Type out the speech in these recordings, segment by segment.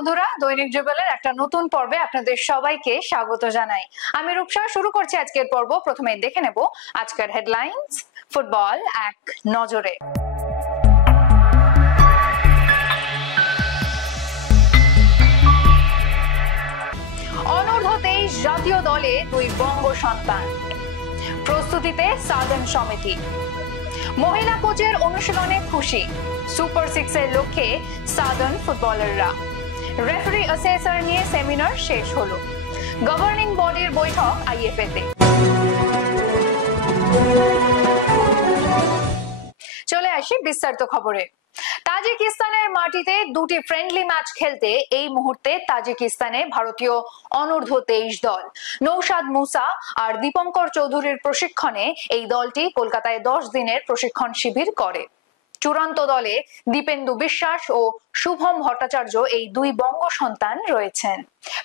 বন্ধুরা, দৈনিক যুগলের একটা নতুন পর্বে আপনাদের সবাইকে স্বাগত জানাই। আমি রূপসা শুরু করছি আজকের পর্ব। প্রথমে দেখে নেব আজকের হেডলাইন্স। ফুটবল এক নজরে। অনূর্ধ্ব 23 জাতীয় দলে দুই বঙ্গ সন্তান, প্রস্তুতিতে সাধন সমিতি। মহিলা কোচের অনুশীলনে খুশি, সুপার 6 এর লক্ষ্যে সাধন ফুটবলাররা। রেফারি অ্যাসেসর নিয়ে সেমিনার শেষ হলো। গভর্নিং বডির বৈঠক আইএফএ তে। চলে আসি বিস্তারিত খবরে। তাজিকিস্তানের মাটিতে দুটি ফ্রেন্ডলি ম্যাচ খেলতে এই মুহূর্তে তাজিকিস্তানে ভারতীয় অনূর্ধ্ব 23 দল। নৌশাদ মুসা আর দীপঙ্কর চৌধুরীর প্রশিক্ষণে এই দলটি কলকাতায় 10 দিনের প্রশিক্ষণ শিবির করে। চূড়ান্ত দলে দীপেন্দু বিশ্বাস ও শুভম ভট্টাচার্য এই দুই বঙ্গ সন্তান রয়েছেন।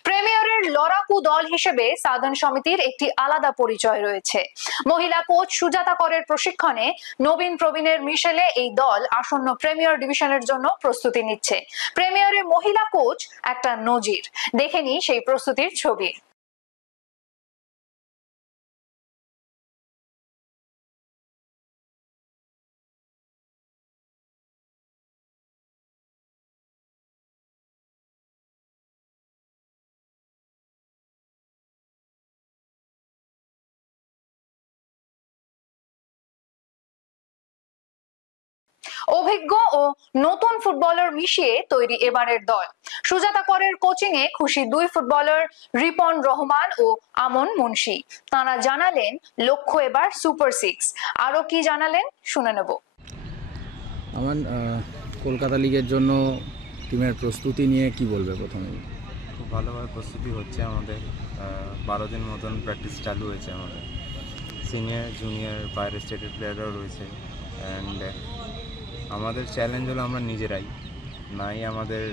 প্রিমিয়ারের লড়াকু দল হিসেবে সাধন সমিতির একটি আলাদা পরিচয় রয়েছে। মহিলা কোচ সুজাতা করের প্রশিক্ষণে নবীন প্রবীণের মিশেলে এই দল আসন্ন প্রিমিয়ার ডিভিশনের জন্য প্রস্তুতি নিচ্ছে। প্রিমিয়ারে মহিলা কোচ একটা নজির, দেখে নিই সেই প্রস্তুতির ছবি। অভিজ্ঞ ও নতুন ফুটবলার মিশিয়ে তৈরি এবারের দল। সুজাতা করের কোচিং এ খুশি দুই ফুটবলার রিপন রহমান ও আমন মুন্সি। তারা জানালেন লক্ষ্য এবার সুপার 6। আরো কি জানালেন শুনে নেব। আমার কলকাতা লিগের জন্য টিমের প্রস্তুতি নিয়ে কি বলবে? প্রথমে খুব ভালোভাবে প্রস্তুতি হচ্ছে আমাদের। 12 দিন মতন প্র্যাকটিস চালু হয়েছে আমাদের। সিনিয়র জুনিয়র বাইরের স্টেটের প্লেয়াররাও রয়েছে। অ্যান্ড আমাদের চ্যালেঞ্জ হলো আমরা নিজেরাই নাই, আমাদের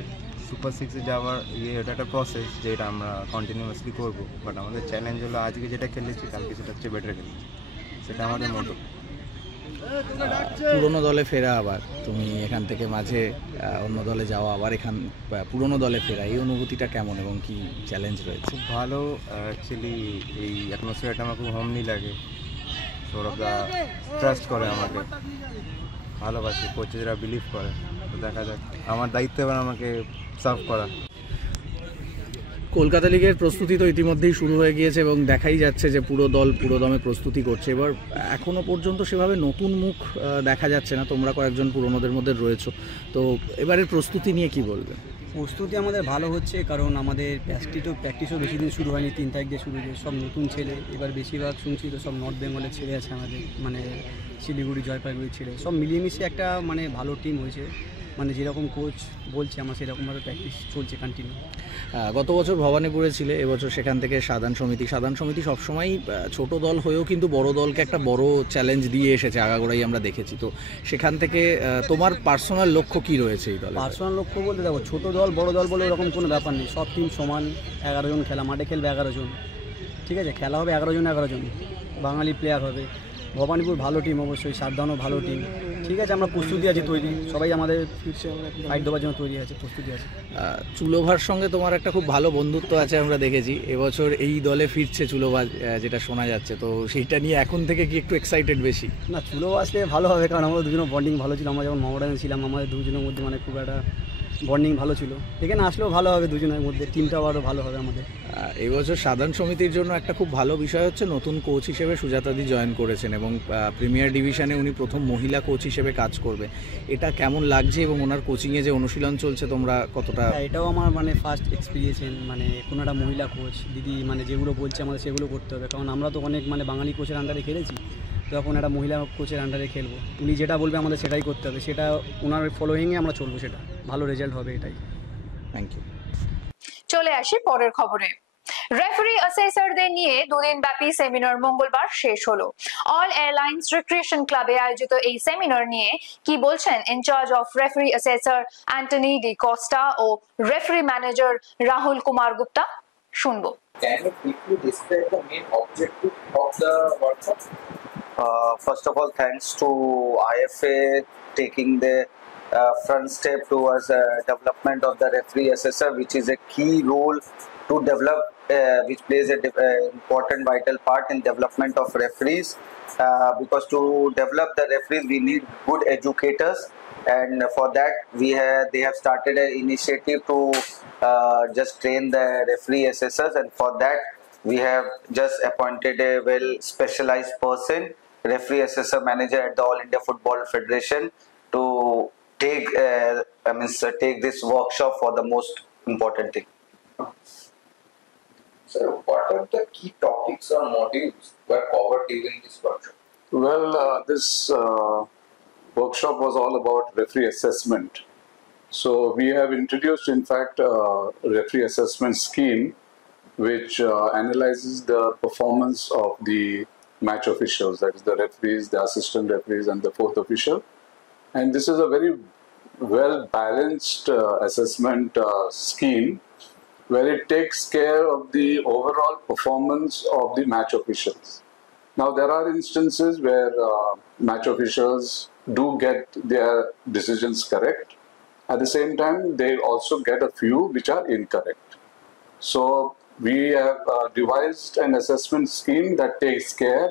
সুপার 6-এ যাওয়ার এটা একটা প্রসেস যেটা আমরা কন্টিনিউয়াসলি করব। বাট আমাদের চ্যালেঞ্জ হলো আজকে যেটা খেলেছি কালকে সেটা হচ্ছে বেটার খেলেছি, সেটা আমাদের মোটো। পুরনো দলে ফেরা, আবার তুমি এখান থেকে মাঝে অন্য দলে যাওয়া, আবার এখান পুরনো দলে ফেরা, এই অনুভূতিটা কেমন এবং কি চ্যালেঞ্জ রয়েছে? খুব ভালো। অ্যাকচুয়ালি এই অ্যাটমসফিয়ারটা আমার খুব হোমলি লাগে। সৌরভদা ট্রাস্ট করে আমাকে, ভালোবাসে, কোচেরা বিলিভ করে। তো দেখা যাক, আমার দায়িত্ব এবার আমাকে সার্ভ করা। কলকাতা লিগের প্রস্তুতি তো ইতিমধ্যেই শুরু হয়ে গিয়েছে এবং দেখাই যাচ্ছে যে পুরো দল পুরো দমে প্রস্তুতি করছে। এবার এখনো পর্যন্ত সেভাবে নতুন মুখ দেখা যাচ্ছে না, তোমরা কয়েকজন পুরনোদের মধ্যে রয়েছো, তো এবারের প্রস্তুতি নিয়ে কি বলবে? প্রস্তুতি আমাদের ভালো হচ্ছে, কারণ আমাদের প্র্যাকটিসও বেশি দিন শুরু হয়নি, 3 তারিখ দিয়ে শুরু হয়েছে। সব নতুন ছেলে, এবার বেশিরভাগ শুনছি তো সব নর্থ বেঙ্গলের ছেলে আছে আমাদের, মানে শিলিগুড়ি জলপাইগুড়ির ছেলে, সব মিলিয়ে মিশিয়ে একটা মানে ভালো টিম হয়েছে। মানে যেরকম কোচ বলছে আমার সেরকমভাবে প্র্যাকটিস চলছে কন্টিনিউ। গত বছর ভবানীপুরে ছিলে, এবছর সেখান থেকে সাধারণ সমিতি সবসময়ই ছোট দল হয়েও কিন্তু বড় দলকে একটা বড় চ্যালেঞ্জ দিয়ে এসেছে, আগাগোড়াই আমরা দেখেছি। তো সেখান থেকে তোমার পার্সোনাল লক্ষ্য কি রয়েছে এই দলে? পার্সোনাল লক্ষ্য বলতে দেখো, ছোটো দল বড় দল বলে এরকম কোনো ব্যাপার নেই, সব টিম সমান। 11 জন খেলা, মাঠে খেলবে 11 জন, ঠিক আছে, খেলা হবে 11 জন, বাঙালি প্লেয়ার হবে। ভবানীপুর ভালো টিম, অবশ্যই সাবধানও ভালো টিম, ঠিক আছে। আমরা প্রস্তুতি আছি তৈরি, সবাই আমাদের ফাইট দেওয়ার জন্য তৈরি আছে, প্রস্তুতি আছে। চুলোভার সঙ্গে তোমার একটা খুব ভালো বন্ধুত্ব আছে আমরা দেখেছি, এবছর এই দলে ফিরছে চুলোভা, যেটা শোনা যাচ্ছে, তো সেইটা নিয়ে এখন থেকে কি একটু এক্সাইটেড বেশি? না, চুলোভা আসলে ভালো হবে, কারণ আমাদের দুজনের বন্ডিং ভালো ছিল। আমরা যখন মোহামেডানে ছিলাম আমাদের দুজনের মধ্যে মানে খুব একটা বন্ডিং ভালো ছিল। এখানে আসলেও ভালো হবে দুজনের মধ্যে, টিমটাও আরও ভালো হবে আমাদের। এবছর সাধারণ সমিতির জন্য একটা খুব ভালো বিষয় হচ্ছে নতুন কোচ হিসেবে সুজাতাদি জয়েন করেছেন এবং প্রিমিয়ার ডিভিশনে উনি প্রথম মহিলা কোচ হিসেবে কাজ করবে। এটা কেমন লাগছে এবং ওনার কোচিংয়ে যে অনুশীলন চলছে তোমরা কতটা? এটাও আমার মানে ফার্স্ট এক্সপিরিয়েন্স, মানে কোনো একটা মহিলা কোচ দিদি মানে যেগুলো বলছে আমাদের সেগুলো করতে হবে, কারণ আমরা তো অনেক মানে বাঙালি কোচের আন্ডারে খেলেছি, তো এখন একটা মহিলা কোচের আন্ডারে খেলবো। উনি যেটা বলবে আমাদের সেটাই করতে হবে, সেটা ওনার ফলোয়িংয়ে আমরা চলবো, সেটা ভালো রেজাল্ট হবে, এটাই। Thank you. চলে আসি পরের খবরে। রেফারি অ্যাসেসরদের নিয়ে দুদিন ব্যাপী সেমিনার মঙ্গলবার শেষ হলো। অল এয়ারলাইন্স রিক্রিয়েশন ক্লাবে আয়োজিত এই সেমিনার নিয়ে কি বলছেন in-charge of referee assessor Anthony D Costa ও রেফারি ম্যানেজার রাহুল কুমার গুপ্তা, শুনবো। Can you quickly describe the main objective of the workshop? First of all, thanks to IFA taking the front step towards development of the referee assessor, which is a key role to develop, which plays a important vital part in development of referees. Because to develop the referees, we need good educators, and for that they have started an initiative to just train the referee assessors, and for that we have just appointed a well specialized person, referee assessor manager at the All India Football Federation, to take take this workshop for the most important thing. So, what are the key topics or modules were covered during this workshop? Well, this workshop was all about referee assessment. So we have introduced, in fact, a referee assessment scheme which analyzes the performance of the match officials, that is the referees, the assistant referees, and the fourth official. And this is a very well-balanced assessment scheme where it takes care of the overall performance of the match officials. Now, there are instances where match officials do get their decisions correct. At the same time, they also get a few which are incorrect. So, we have devised an assessment scheme that takes care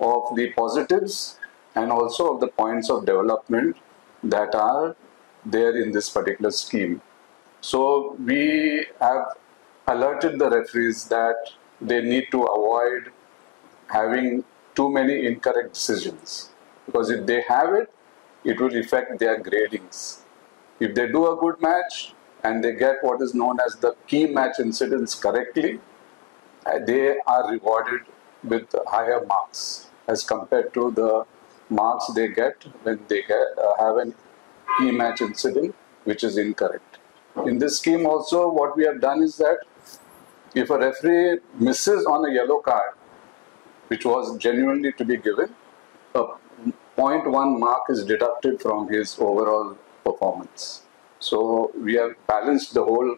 of the positives and also of the points of development that are there in this particular scheme. So, we have alerted the referees that they need to avoid having too many incorrect decisions, because if they have it, it will affect their gradings. If they do a good match and they get what is known as the key match incidents correctly, they are rewarded with higher marks as compared to the marks they get when they have a key match incident which is incorrect. In this scheme also, what we have done is that if a referee misses on a yellow card, which was genuinely to be given, a 0.1 mark is deducted from his overall performance. So we have balanced the whole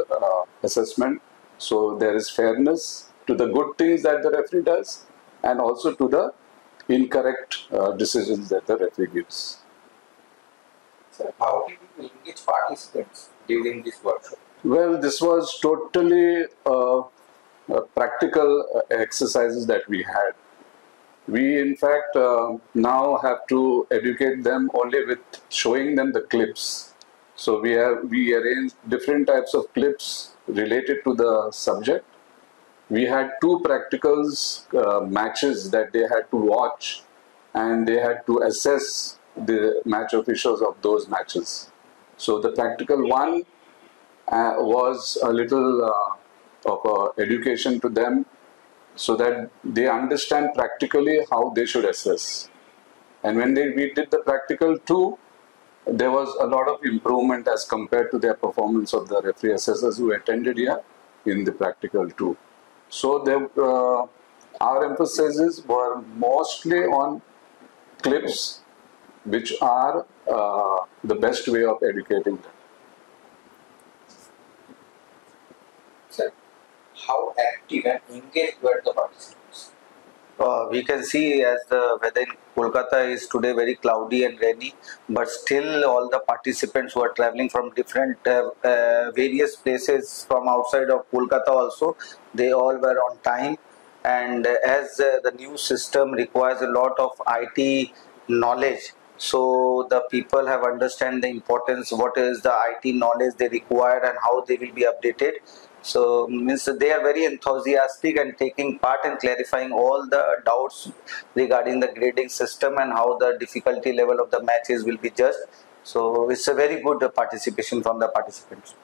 assessment, so there is fairness to the good things that the referee does and also to the incorrect decisions that the referee gives. So, how did you engage participants during this workshop? Well, this was totally practical exercises that we had. We, in fact, now have to educate them only with showing them the clips. So we arranged different types of clips related to the subject. We had 2 practicals matches that they had to watch, and they had to assess the match officials of those matches. So the practical one was a little of education to them, so that they understand practically how they should assess. And when we did the practical 2, there was a lot of improvement as compared to their performance of the referee assessors who attended here in the practical 2. So our emphases were mostly on clips, which are the best way of educating them. Sir, how active and engaged were the participants? We can see as the weather in Kolkata is today very cloudy and rainy, but still all the participants who are traveling from different various places from outside of Kolkata also, they all were on time. And as the new system requires a lot of IT knowledge, so the people have understand the importance, what is the IT knowledge they require and how they will be updated. So means they are very enthusiastic and taking part in clarifying all the doubts regarding the grading system and how the difficulty level of the matches will be judged. So it's a very good participation from the participants.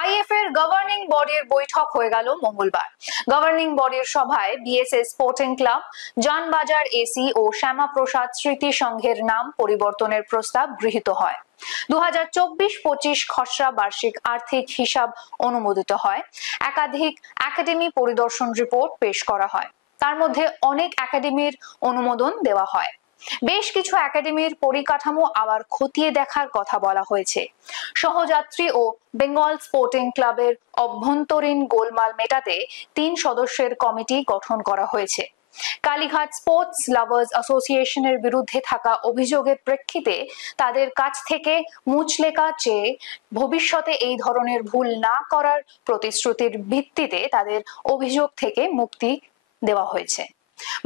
IF এর governing বডির বৈঠক হয়ে গেল মঙ্গলবার। Governing বডির সভায় BSS sporting club, Janbazar AC ও শ্যামাপ্রসাদ স্মৃতি সংঘের নাম পরিবর্তনের প্রস্তাব গৃহীত হয়। 2024-25 খসড়া বার্ষিক আর্থিক হিসাব অনুমোদিত হয়। একাধিক একাডেমি পরিদর্শন রিপোর্ট পেশ করা হয়। তার মধ্যে অনেক একাডেমির অনুমোদন দেওয়া হয়। বেশ কিছু একাডেমির পরিকাঠামো আবার খতিয়ে দেখার কথা বলা হয়েছে। সহযাত্রী ও বেঙ্গল স্পোর্টিং ক্লাবের অভ্যন্তরীণ গোলমাল মেটাতে 3 সদস্যের কমিটি গঠন করা হয়েছে। কালীঘাট স্পোর্টস লাভার্স অ্যাসোসিয়েশনের বিরুদ্ধে থাকা অভিযোগের প্রেক্ষিতে তাদের কাছ থেকে মুচলেকা চেয়ে ভবিষ্যতে এই ধরনের ভুল না করার প্রতিশ্রুতির ভিত্তিতে তাদের অভিযোগ থেকে মুক্তি দেওয়া হয়েছে।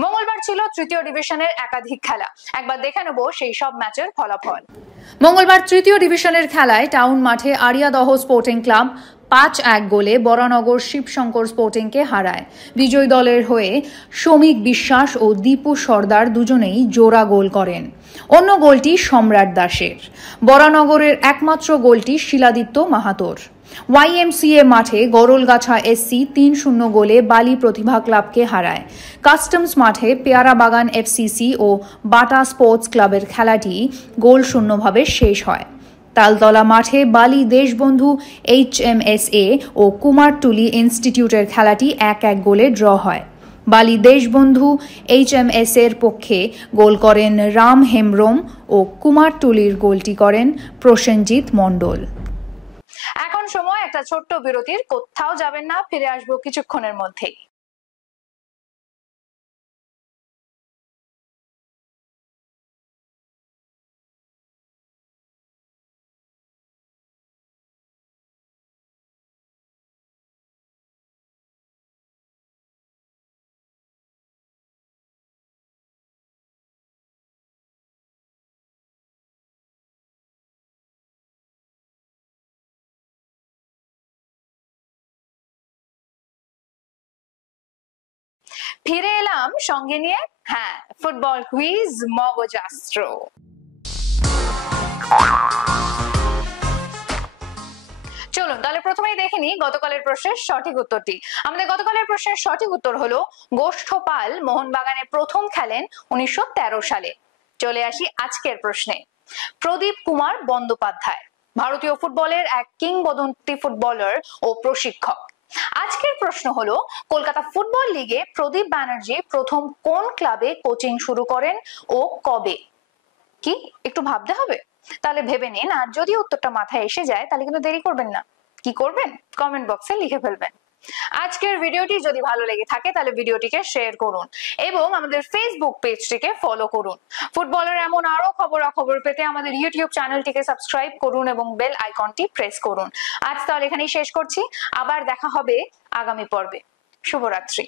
মঙ্গলবার ছিল তৃতীয় ডিভিশনের একাধিক খেলা, একবার দেখে নেব সেই সব ম্যাচের ফলাফল। মঙ্গলবার তৃতীয় ডিভিশনের খেলায় টাউন মাঠে আরিয়াদহ স্পোর্টিং ক্লাব 5-1 গোলে বরানগর শিবশঙ্কর স্পোর্টিংকে হারায়। বিজয়ী দলের হয়ে শ্রমিক বিশ্বাস ও দীপু সর্দার দুজনেই জোড়া গোল করেন। অন্য গোলটি সম্রাট দাসের। বরানগরের একমাত্র গোলটি শিলাদিত্য মাহাতোর। YMCA মাঠে গরলগাছা SC 3-0 গোলে বালি প্রতিভা ক্লাবকে হারায়। কাস্টমস মাঠে পেয়ারা বাগান FCC ও বাটা স্পোর্টস ক্লাবের খেলাটি গোল শূন্যভাবে শেষ হয়। তালতলা মাঠে বালি দেশবন্ধু HMSA ও কুমারটুলি ইনস্টিটিউটের খেলাটি 1-1 গোলে ড্র হয়। বালি দেশবন্ধু HMS এর পক্ষে গোল করেন রাম হেমব্রম ও কুমারটুলির গোলটি করেন প্রসেনজিৎ মণ্ডল। এখন সময় একটা ছোট্ট বিরতির, কোথাও যাবেন না, ফিরে আসবো কিছুক্ষণের মধ্যেই। ফিরে এলাম সঙ্গে নিয়ে, হ্যাঁ, ফুটবল কুইজ মগজাস্ত্র। চলুন তাহলে প্রথমেই দেখে নিই গতকালের প্রশ্নের সঠিক উত্তরটি। আমাদের গতকালের প্রশ্নের সঠিক উত্তর হলো গোষ্ঠপাল মোহনবাগানে প্রথম খেলেন 1913 সালে। চলে আসি আজকের প্রশ্নে। প্রদীপ কুমার বন্দ্যোপাধ্যায় ভারতীয় ফুটবলের এক কিংবদন্তি ফুটবলার ও প্রশিক্ষক। আজকের প্রশ্ন হলো কলকাতা ফুটবল লিগে প্রদীপ ব্যানার্জি প্রথম কোন ক্লাবে কোচিং শুরু করেন ও কবে? কি একটু ভাবতে হবে? তাহলে ভেবে নিন, আর যদি উত্তরটা মাথায় এসে যায় তাহলে কিন্তু দেরি করবেন না। কি করবেন? কমেন্ট বক্সে লিখে ফেলবেন। আজকের ভিডিওটি যদি ভালো লেগে থাকে তাহলে ভিডিওটিকে শেয়ার করুন এবং আমাদের ফেসবুক পেজটিকে ফলো করুন। ফুটবলের এমন আরো খবরাখবর পেতে আমাদের ইউটিউব চ্যানেলটিকে সাবস্ক্রাইব করুন এবং বেল আইকনটি প্রেস করুন। আজ তাহলে এখানেই শেষ করছি, আবার দেখা হবে আগামী পর্বে। শুভরাত্রি।